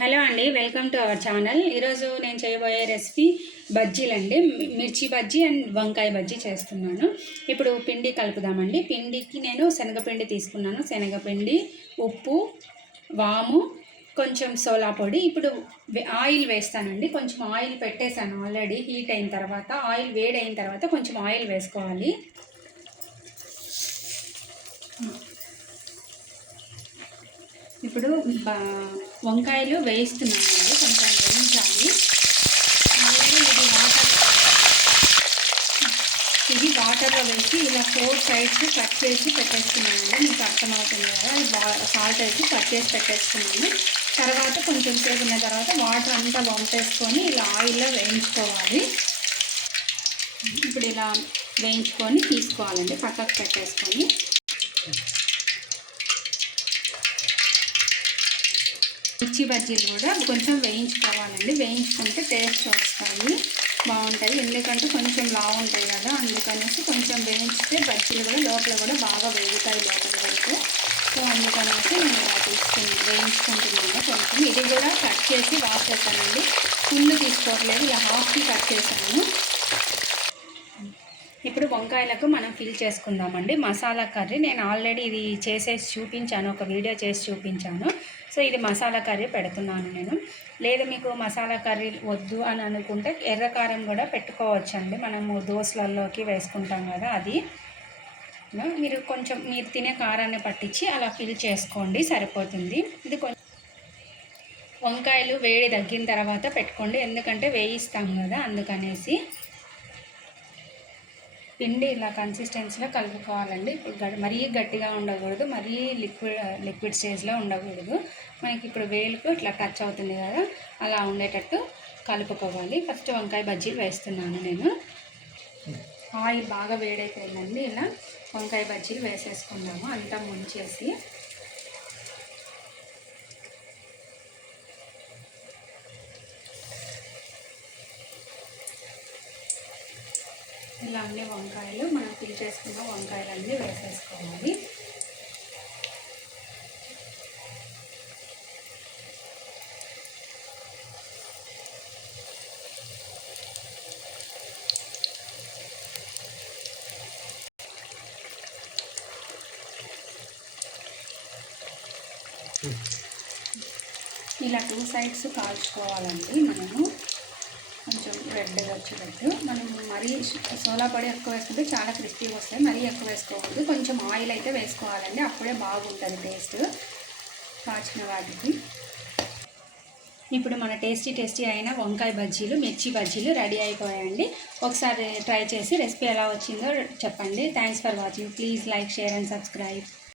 Hello అండి, welcome to our channel. ఈరోజు నేను చేయబోయే రెసిపీ బజ్జీలండి. మిర్చి బజ్జీ అండ్ వంకాయ బజ్జీ చేస్తున్నాను. ఇప్పుడు పిండి కలుపుదామండి. పిండికి నేను శనగపిండి తీసుకున్నాను. శనగపిండి, ఉప్పు, వాము, కొంచెం సోలా పొడి. ఇప్పుడు ఆయిల్ వేస్తానండి. కొంచెం ఆయిల్ పెట్టేశాను ఆల్రెడీ. హీట్ అయిన తర్వాత, ఆయిల్ వేడైన తర్వాత కొంచెం ఆయిల్ వేసుకోవాలి. ఇప్పుడు వంకాయలు వేయిస్తున్నానండి. కొంచెం వేయించాలి. ఆల్రెడీ ఇది వాటర్లో వేసి ఇలా 4 సైడ్స్ కట్ చేసి పెట్టేస్తున్నానండి. మీకు అర్థమవుతుంది కదా, సాల్ట్ వేసి కట్ చేసి పెట్టేస్తున్నాను. తర్వాత కొంచెం సేపు ఉన్న తర్వాత వాటర్ అంతా వంపేసుకొని ఇలా ఆయిల్లో వేయించుకోవాలి. ఇప్పుడు ఇలా వేయించుకొని తీసుకోవాలండి, పక్కకు పెట్టేసుకొని. మిర్చి బజ్జీలు కూడా కొంచెం వేయించుకోవాలండి. వేయించుకుంటే టేస్ట్ వస్తాయి, బాగుంటాయి. ఎందుకంటే కొంచెం లావు ఉంటాయి కదా, అందుకనేసి కొంచెం వేయించితే బజ్జీలు కూడా లోపల కూడా బాగా వేగుతాయి లోపల వరకు. సో అందుకనేసి నేను ఇలా వేయించుకుంటున్నాను. కొంచెం ఇది కూడా కట్ చేసి వాష్ చేశానండి. ఫుల్ తీసుకోవట్లేదు, ఇలా హాఫ్కి కట్ చేశాను. ఇప్పుడు వంకాయలకు మనం ఫిల్ చేసుకుందామండి. మసాలా కర్రీ నేను ఆల్రెడీ ఇది చేసేసి చూపించాను, ఒక వీడియో చేసి చూపించాను. సో ఇది మసాలా కర్రీ పెడుతున్నాను నేను. లేదు మీకు మసాలా కర్రీ వద్దు అని అనుకుంటే ఎర్రకారం కూడా పెట్టుకోవచ్చండి. మనము దోశలలోకి వేసుకుంటాం కదా, అది మీరు కొంచెం మీరు తినే కారాన్ని పట్టించి అలా ఫిల్ చేసుకోండి, సరిపోతుంది. ఇది కొంచెం వంకాయలు వేడి తగ్గిన తర్వాత పెట్టుకోండి, ఎందుకంటే వేయిస్తాం కదా, అందుకనేసి. పిండి ఇలా కన్సిస్టెన్సీలో కలుపుకోవాలండి. మరీ గట్టిగా ఉండకూడదు, మరీ లిక్విడ్ స్టేజ్లో ఉండకూడదు. మనకి ఇప్పుడు వేలుకు ఇట్లా టచ్ అవుతుంది కదా, అలా ఉండేటట్టు కలుపుకోవాలి. ఫస్ట్ వంకాయ బజ్జీలు వేస్తున్నాను నేను. ఆయిల్ బాగా వేడైపోయిందండి. ఇలా వంకాయ బజ్జీలు వేసేసుకుందాము, అంతా ముంచేసి. ఇలా అన్ని వంకాయలు మనం ఫిల్ చేసుకున్న వంకాయలన్నీ వేసేసుకోవాలి. ఇలా 2 సైడ్స్ కాల్చుకోవాలండి మనము, కొంచెం రెడ్గా వచ్చేటట్టు. మనం మరీ సోలా పొడి ఎక్కువ వేసుకుంటే చాలా క్రిస్పీగా వస్తాయి, మరీ ఎక్కువ వేసుకోవద్దు. కొంచెం ఆయిల్ అయితే వేసుకోవాలండి, అప్పుడే బాగుంటుంది టేస్ట్ కాచిన వాటికి. ఇప్పుడు మన టేస్టీ అయిన వంకాయ బజ్జీలు, మిర్చి బజ్జీలు రెడీ అయిపోయాయండి. ఒకసారి ట్రై చేసి రెసిపీ ఎలా వచ్చిందో చెప్పండి. Thanks for watching. Please like, share and subscribe.